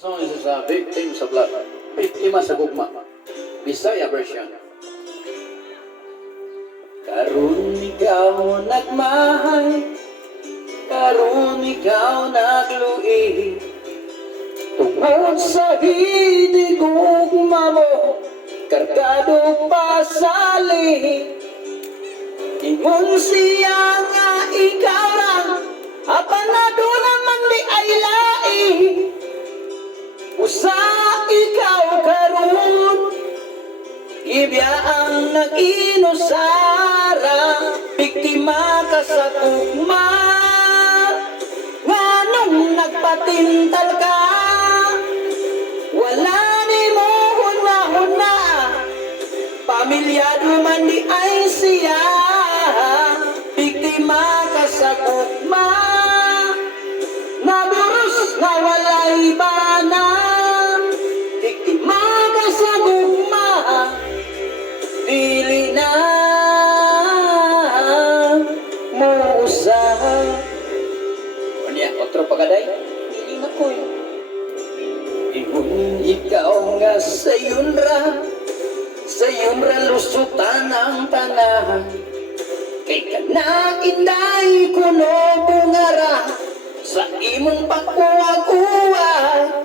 So, isa sa victim sa blood. Biktima sa gugma. Bisaya version. Karun ikaw nagmahay, karun ikaw nagluih, tungod sa hidig gugma mo, kargado pasali. Ingon siya nga ikaw lang, apanado naman di ay lai. Usa ikaw karon, ibiyang nag-inusara, biktima ka sa tugma. Nganong nagpatintal ka, wala ni mo huna-huna, pamilyado man di ay siya, biktima ka sa tugma. Naburos na walay bana, biktima ka sa gugma, dili na mo usaha. Ano yan? Otro pagaday? Dili na ko yun. Ingon ikaw nga sayon ra lusutan ang tanan. Kay kana inday kuno bungara, sa imong pagkuwag-uwag,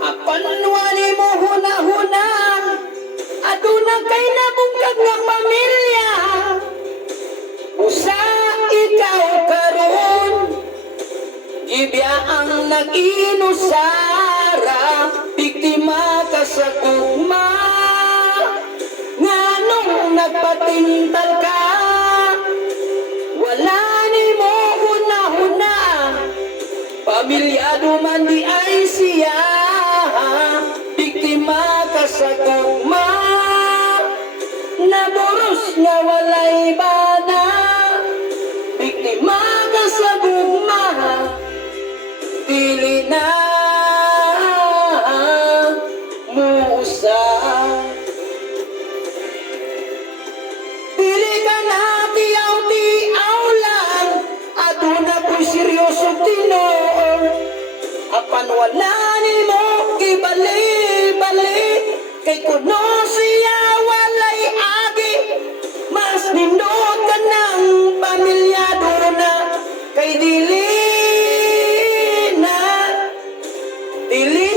apan wani mo huna-huna, aduna kay nabungkag nga pamilya. Usa ikaw karon, ibya ang nag-inusara, biktima ka sa gugma. Nganong nagpatintal ka, wala ni mo huna-huna, pamilyado man di ay siya, biktima ka sa gugma. Naburos nga walay bana, biktima ka sa gugma, dili na mo usa. Dili ka na tiyaw-tiyaw lang, aduna ko'y seryoso tinoon, apan wala ni mo gibali-bali, kay kuno siya walay agi, mas nindot ka ng pamilyado na, kay dili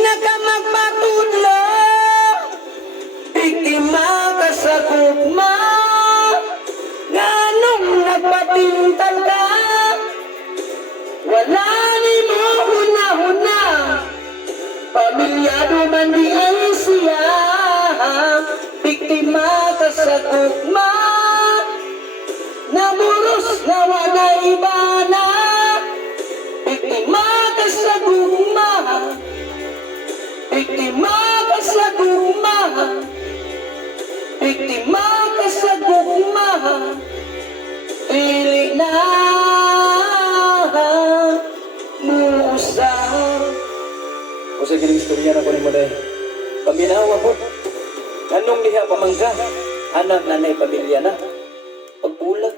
na ka magpatudlo, biktima ka sa gugma. Nganong nagpatintal ka, wala ni mo huna-huna, pamilyado man di ay siya, biktima ka sa gugma. Naburos na walay bana, biktima ka sa gugma, biktima ka sa gugma, biktima ka sa gugma, dili na mo usa. O sa giling istorya na ko ni mo dahil paminawa po, anong diha pamangga, anak nanay pamilya na, pagbulag